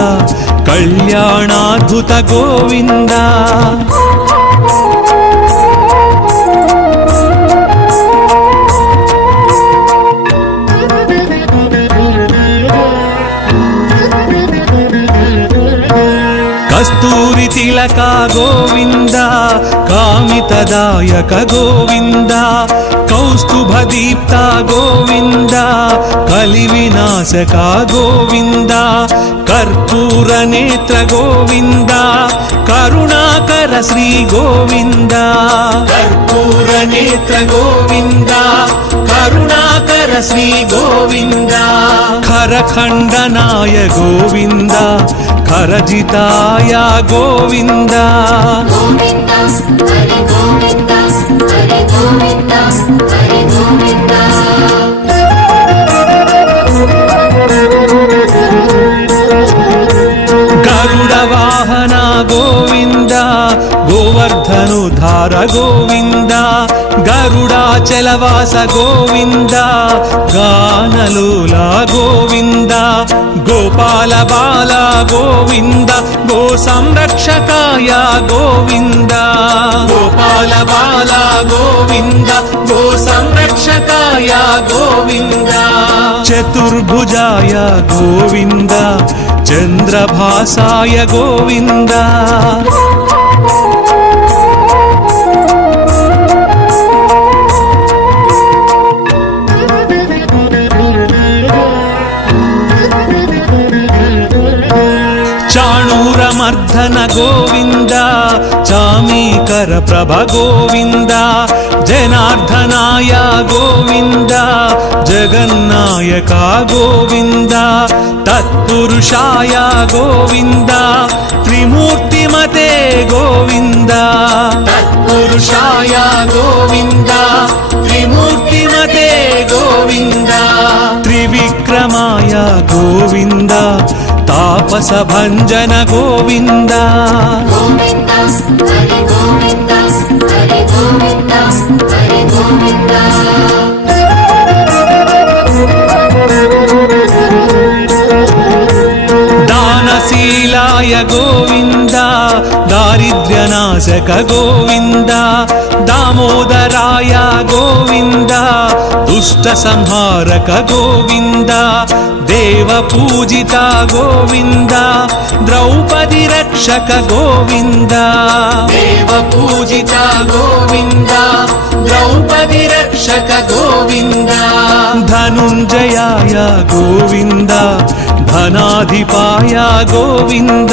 कल्याणाद्भुत गोविन्द कस्तूरि तिलक गोविन्द कामितदायक गोविन्द कौस्तुभदीप्त गोविन्द कलिविनाशक गोविन्द कर्पूरनेत्र गोविन्द करुणाकर श्री गोविन्द कर्पूरनेत्र गोविन्द करुणाकर श्री गोविन्द खरखण्डनाय गोविन्द खरजिताय गोविन्द గోవింద హరి గోవింద హరి గోవింద హరి గోవింద गरुड वाहन गोविन्द गोवर्धनोद्धार गोविन्द गरुडाचलवास गोविन्द गानलोला गोविन्द गोपाल बाल गोविन्द गो संरक्षकाय गोविन्द गोपाल बाल गोविन्द गो संरक्षकाय गोविन्द चतुर्भुजाय गोविन्द चन्द्रभासाय गोविन्द चाणूरमर्दन गोविन्द चामीकर प्रभ गोविन्द जनार्दनाय गोविन्द जगन्नायक गोविन्द तत्पुरुषाय गोविन्द त्रिमूर्तिमते गोविन्द तत्पुरुषाय गोविन्द त्रिमूर्तिमते गोविन्द त्रिविक्रमाय गोविन्द तापस भंजन गोविन्द గోవింద హరి గోవింద హరి గోవింద హరి గోవింద दानशीलाय गोविन्द दारिद्र्यनाशक गोविन्द दामोदराय गोविन्द दुष्ट संहारक गोविन्द देव पूजित गोविन्द द्रौपदी रक्षक गोविन्द देव पूजित गोविन्द द्रौपदी रक्षक गोविन्द धनु ధనుంజయాయ గోవింద ధనాధిపాయ గోవింద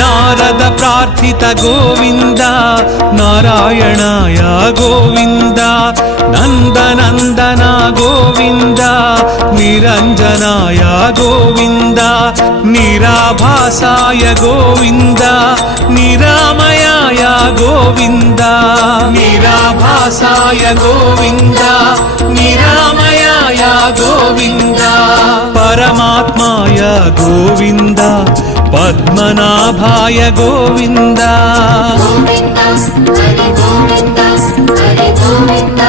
నారద ప్రార్థిత గోవింద నారాయణాయ గోవింద నందనందన గోవింద నిరంజనాయ గోవింద నిరాభాసాయ గోవింద నిరామయాయ గోవింద నిరాభాసాయ గోవింద నిరామయాయ గోవింద పరమాత్మాయ గోవింద పద్మనాభాయ గోవింద గోవింద హరి గోవింద హరి గోవింద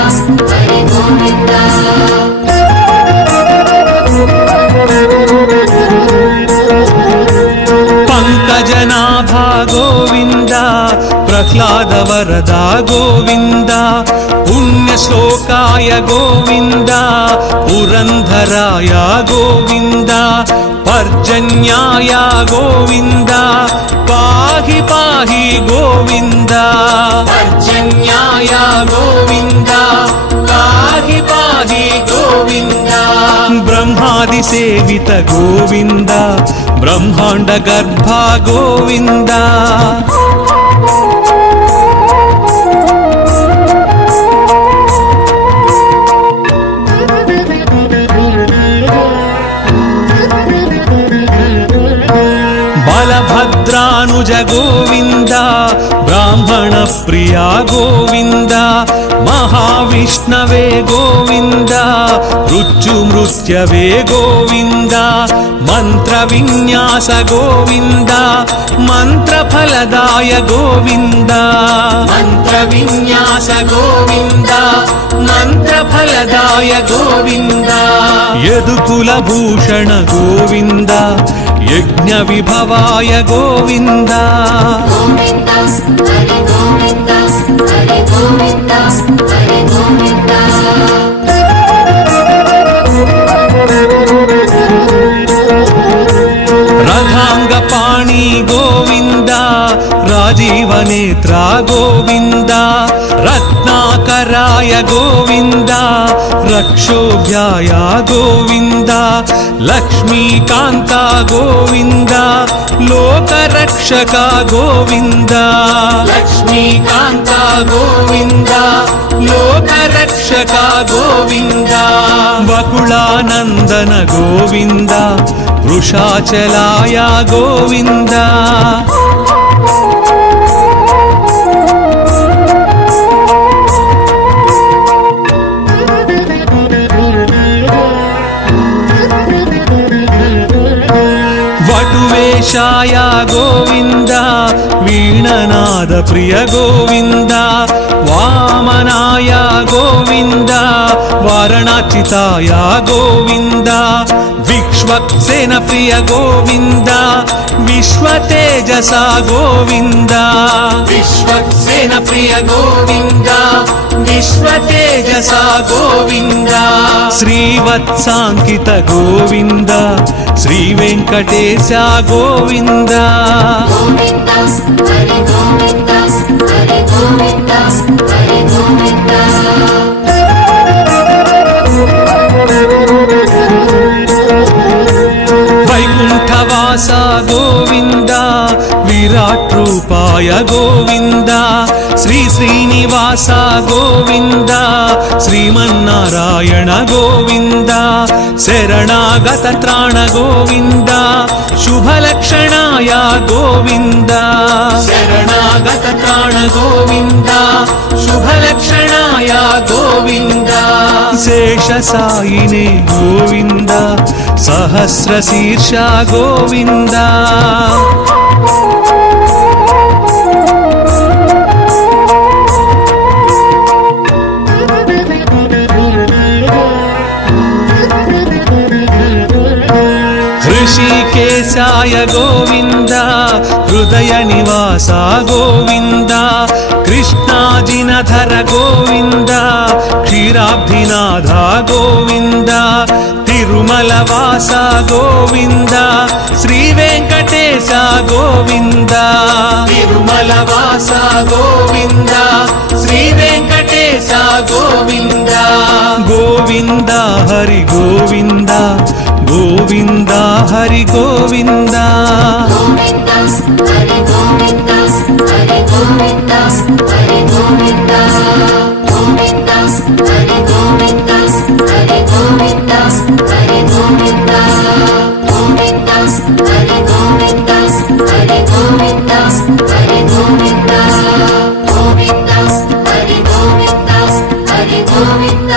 హరి గోవింద పంకజనాభా గోవింద ప్రహ్లాద వరద గోవింద పుణ్యశ్లోకాయ గోవింద పురంధరాయ గోవింద పర్జన్యాయ గోవింద పాహి పాహి గోవింద పర్జన్యాయ గోవింద పాహి పాహి గోవింద బ్రహ్మాది సేవిత గోవింద బ్రహ్మాండ గర్భ గోవింద బలభద్రానుజ గోవింద బ్రాహ్మణ ప్రియా గోవింద మహావిష్ణవే గోవింద మృత్యుమృత్యవే గోవింద మంత్ర విన్యాస గోవింద మంత్రఫలదాయ గోవింద మంత్ర విన్యాస గోవింద మంత్రఫలదాయ గోవింద యదుకుల భూషణ గోవింద యజ్ఞ విభవాయ గోవింద గోవింద హరి గోవింద హరి గోవింద హరి గోవింద రథాంగ పాణి గోవింద రాజీవ నేత్ర గోవింద రత్నాకరాయ గోవింద రక్షోభ్యాయ గోవింద లక్ష్మీకాంత గోవింద లోకరక్షక గోవింద లక్ష్మీకాంత గోవింద లోకరక్షక గోవింద వకుళానందన గోవింద వృషాచలాయ గోవింద వటువేషాయ గోవింద వీణనాద ప్రియ గోవింద వామనాయ గోవింద వారణాచితాయ గోవింద విక్ష్వక్సేన ప్రియ గోవింద విశ్వతేజస గోవింద విశ్వక్సేన ప్రియ గోవింద విశ్వతేజస గోవింద శ్రీవత్సాంకిత గోవింద శ్రీ వెంకటేశ గోవింద గోవింద హరి గోవింద హరి గోవింద హరి గోవింద వైకుంఠవాస గోవింద విరాట్ రూపాయ గోవింద శ్రీ శ్రీనివాస గోవింద శ్రీమన్నారాయణ గోవింద శరణాగత త్రాణ గోవింద శుభలక్షణాయ గోవింద శరణాగత త్రాణ గోవింద శుభలక్షణాయ గోవింద శేషసాయినే గోవింద సహస్రశీర్ష గోవింద ऋषिकेशाय गोविंद हृदय निवास गोविंद कृष्णाजिनधर गोविंद क्षीराब्धिनाथ गोविंद तिरुमल తిరుమల వాస గోవింద శ్రీ వెంకటేశ గోవింద తిరుమల వాస గోవింద శ్రీ వెంకటేశ గోవింద గోవింద హరి గోవింద గోవింద హరి గోవింద గోవింద హరి గోవింద హరి గోవింద హరి గోవింద గోవింద హరి గోవింద హరి గోవింద హరి గోవింద గోవింద హరి గోవింద హరి గోవింద హరి గోవింద గోవింద హరి గోవింద హరి గోవింద